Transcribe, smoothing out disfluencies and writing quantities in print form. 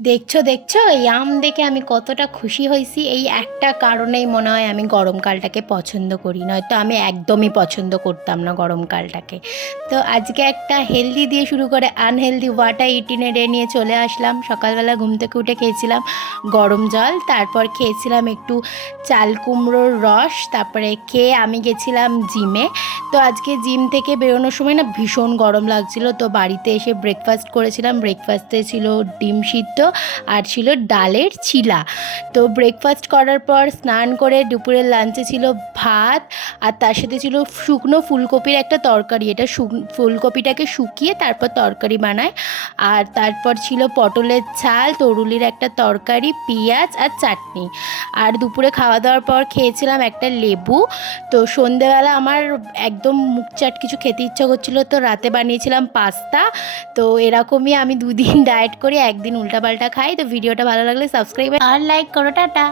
দেখছো দেখছো এই আম দেখে আমি কতটা খুশি হয়েছি। এই একটা কারণেই মনে হয় আমি গরমকালটাকে পছন্দ করি, নয়তো আমি একদমই পছন্দ করতাম না গরমকালটাকে। তো আজকে একটা হেলদি দিয়ে শুরু করে আনহেলদি ওয়াটার ইটিনারি নিয়ে চলে আসলাম। সকালবেলা ঘুম থেকে উঠে খেয়েছিলাম গরম জল, তারপর খেয়েছিলাম একটু চাল কুমড়োর রস, তারপরে খেয়ে আমি গেছিলাম জিমে। তো আজকে জিম থেকে বেরোনোর সময় না ভীষণ গরম লাগছিল, তো বাড়িতে এসে ব্রেকফাস্ট করেছিলাম। ব্রেকফাস্টে ছিল ডিম সিদ্ধ আর ছিল ডালের চিলা। তো ব্রেকফাস্ট করার পর স্নান করে দুপুরের লাঞ্চে ছিল ভাত, আর তার সাথে ছিল শুকনো ফুলকপির একটা তরকারি। এটা ফুলকপিটাকে শুকিয়ে তারপর তরকারি বানায়। আর তারপর ছিল পটলের ঝাল, তরুলির একটা তরকারি, পেঁয়াজ আর চাটনি। আর দুপুরে খাওয়া দাওয়ার পর খেয়েছিলাম একটা লেবু। তো সন্ধেবেলা আমার একদম মুখ চাট কিছু খেতে ইচ্ছা করছিল, তো রাতে বানিয়েছিলাম পাস্তা। তো এরকমই আমি দুদিন ডায়েট করি, একদিন উল্টাপাল্টা খাই। তো ভিডিওটা ভালো লাগলে সাবস্ক্রাইব আর লাইক করো, টাটা।